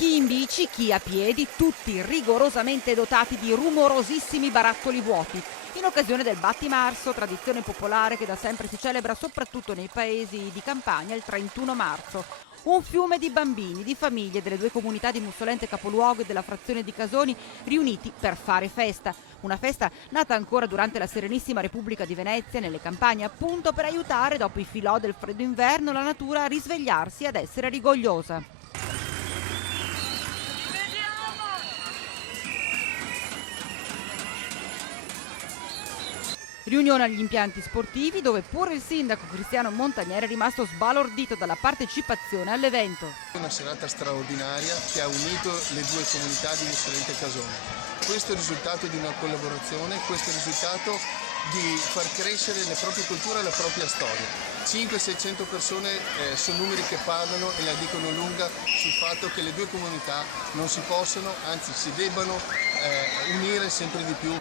Chi in bici, chi a piedi, tutti rigorosamente dotati di rumorosissimi barattoli vuoti. In occasione del Battimarzo, tradizione popolare che da sempre si celebra soprattutto nei paesi di campagna il 31 marzo. Un fiume di bambini, di famiglie delle due comunità di Mussolente capoluogo e della frazione di Casoni riuniti per fare festa. Una festa nata ancora durante la Serenissima Repubblica di Venezia, nelle campagne appunto, per aiutare dopo i filò del freddo inverno la natura a risvegliarsi e ad essere rigogliosa. Riunione agli impianti sportivi dove pure il sindaco Cristiano Montanieri è rimasto sbalordito dalla partecipazione all'evento. Una serata straordinaria che ha unito le due comunità di Mussolente e Casoni. Questo è il risultato di una collaborazione, questo è il risultato di far crescere le proprie culture e la propria storia. 500-600 persone sono numeri che parlano e la dicono lunga sul fatto che le due comunità non si possono, anzi si debbano unire sempre di più.